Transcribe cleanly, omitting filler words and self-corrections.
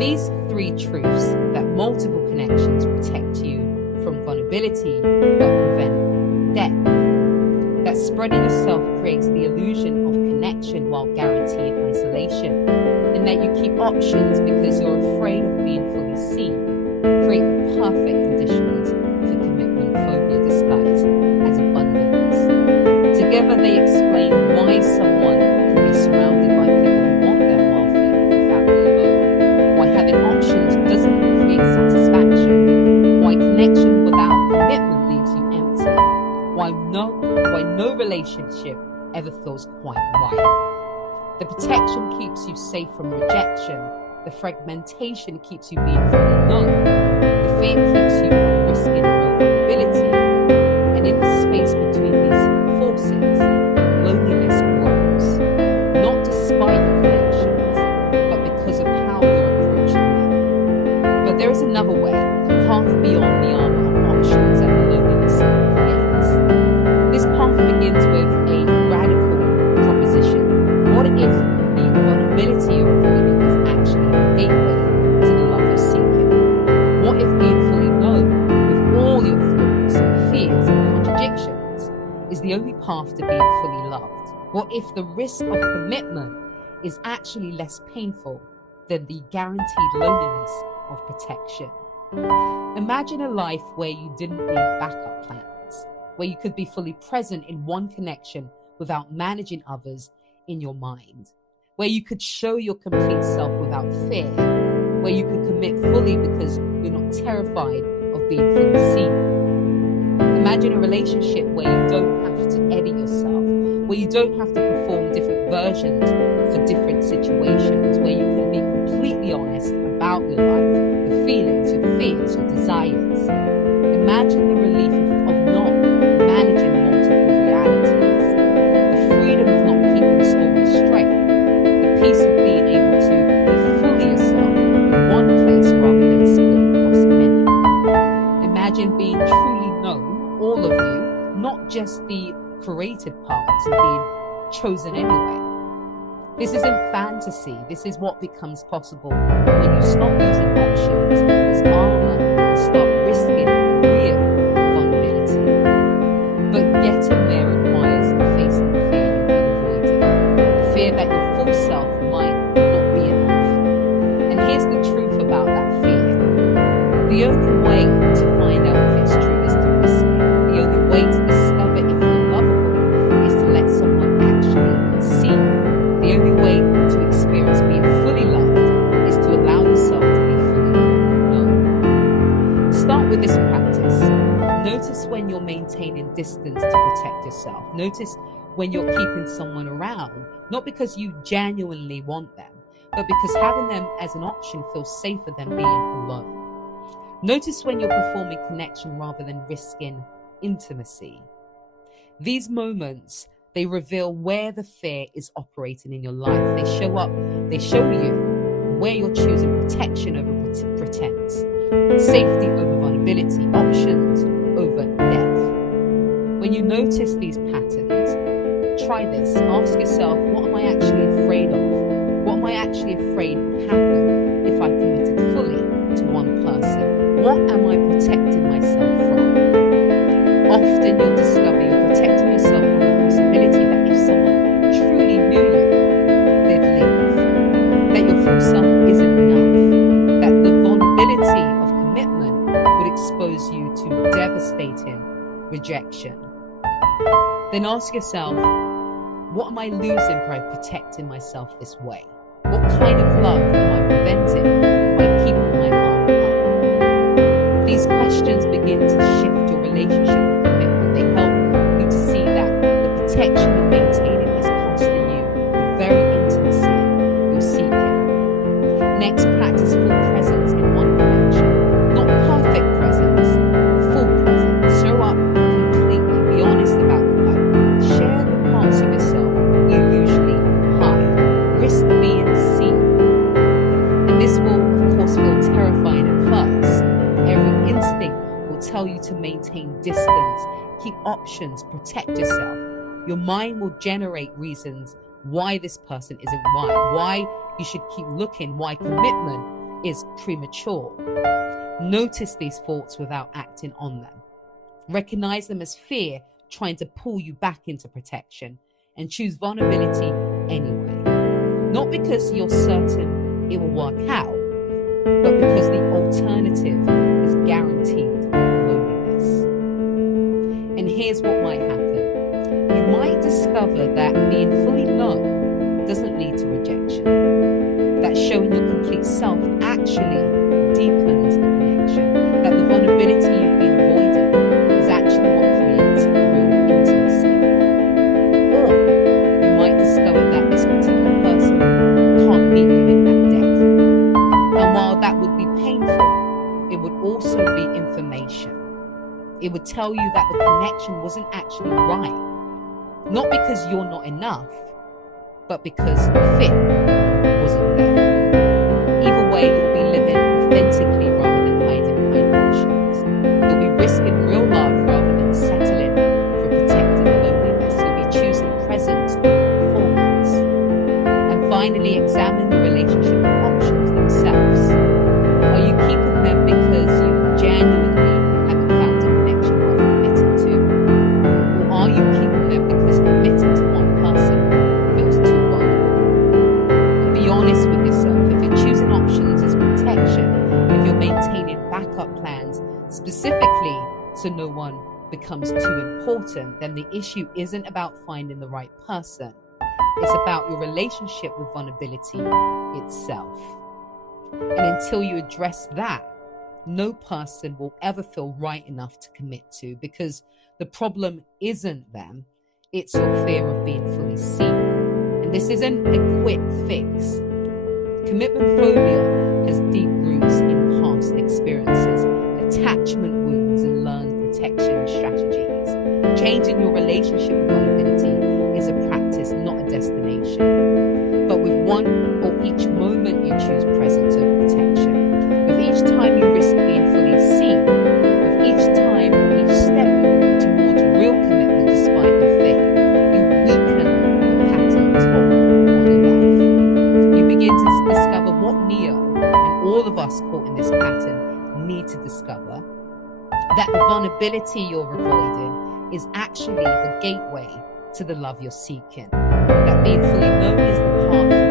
These three truths, that multiple connections protect you from vulnerability but prevent death, that spreading yourself creates the illusion of connection while guaranteeing isolation, and that you keep options because you're afraid of being fully seen, create the perfect conditions for commitment phobia disguised as abundance. Together they explain why someone can be surrounded by people who want them while feeling profoundly alone, why having options doesn't create satisfaction, why connection without commitment leaves you empty, why no relationship ever feels quite right. The protection keeps you safe from rejection. The fragmentation keeps you being fully known. The fear keeps you from risking vulnerability. And in the space between these forces, loneliness grows. Not despite your connections, but because of how you're approaching them. But there is another way, a path beyond the armor of options and the loneliness creates. This path begins with a radical proposition. What if the vulnerability you're avoiding is actually a gateway to the love you're seeking? What if being fully known with all your flaws, fears, and contradictions is the only path to being fully loved? What if the risk of commitment is actually less painful than the guaranteed loneliness of protection? Imagine a life where you didn't need backup plans, where you could be fully present in one connection without managing others in your mind, where you could show your complete self without fear, where you could commit fully because you're not terrified of being fully seen. Imagine a relationship where you don't have to edit yourself, where you don't have to perform different versions for different situations, where you can be completely honest about your life, your feelings, your fears, your desires. Imagine the relief of not managing multiple realities, the freedom of not keeping the story straight, the peace of being able to be fully yourself in one place rather than split across many. Imagine being truly known, all of you, not just the created parts and being chosen anyway. This isn't fantasy. This is what becomes possible when you stop using options as armor and start risking real vulnerability. But getting there requires facing the fear you've been avoiding, the fear that your full self might not be enough. And here's the truth about that fear. The only way to find out if it's true is to risk it. The only way to discover if you're lovable is to let someone actually see you. The only way to experience being fully loved is to allow yourself to be fully known. Start with this practice. Notice when you're maintaining distance to protect yourself. Notice when you're keeping someone around, not because you genuinely want them, but because having them as an option feels safer than being alone. Notice when you're performing connection rather than risking intimacy. These moments, they reveal where the fear is operating in your life. They show you where you're choosing protection over pretense, safety over vulnerability, options over depth. When you notice these patterns, try this. Ask yourself, what am I actually afraid of? What am I actually afraid would happen if I committed fully to one person? What am I protecting myself from? Often you'll discover you're protecting yourself from the possibility that if someone truly knew you, they'd leave. That your full self isn't enough. That the vulnerability of commitment would expose you to devastating rejection. Then ask yourself, what am I losing by protecting myself this way? What kind of love am I preventing by keeping my armor up? These questions begin to shift your relationship with commitment. They help you to see that the protection you're maintaining is costing you the very intimacy you're seeking. Next, practice full presence in one connection. Not perfect presence, full presence. Show up completely. Be honest about your life. Share the parts of yourself you usually hide. Risk being seen. And this will, of course, feel terrifying at first. Every instinct will tell you to maintain distance, keep options, protect yourself. Your mind will generate reasons why this person isn't right, why you should keep looking, why commitment is premature. Notice these thoughts without acting on them. Recognize them as fear trying to pull you back into protection, and choose vulnerability anyway. Not because you're certain it will work out, but because the alternative is guaranteed loneliness. And here's what might happen. You might discover that being fully known doesn't lead to rejection. That showing your complete self actually deepens the connection. That the vulnerability you've been avoiding is actually what creates real intimacy. Or you might discover that this particular person can't meet you in that depth. And while that would be painful, it would also be information. It would tell you that the connection wasn't actually right. Not because you're not enough, but because the fit wasn't there. Either way, you'll be living authentically rather than hiding behind options. You'll be risking real love rather than settling for protected loneliness. You'll be choosing presence over performance. And finally, examine the relationship with options themselves. Are you keeping them because you genuinely haven't found a connection worth committing to? Or are you keeping them because committing to one person feels too vulnerable? And be honest with yourself. If you're choosing options as protection, if you're maintaining backup plans specifically so no one becomes too important, then the issue isn't about finding the right person. It's about your relationship with vulnerability itself. And until you address that, no person will ever feel right enough to commit to, because the problem isn't them, it's your fear of being fully seen. And this isn't a quick fix. Commitment phobia has deep roots in past experiences, attachment wounds, and learned protection strategies. Changing your relationship with vulnerability is a practice, not a destination. But with one or each moment you choose presence over protection, with each time you risk being fully seen, with each time, each step towards real commitment despite the fear, you weaken the patterns of love. You begin to discover what Neo and all of us caught in this pattern need to discover: that the vulnerability you're avoiding is actually the gateway to the love you're seeking. That being fully known is the path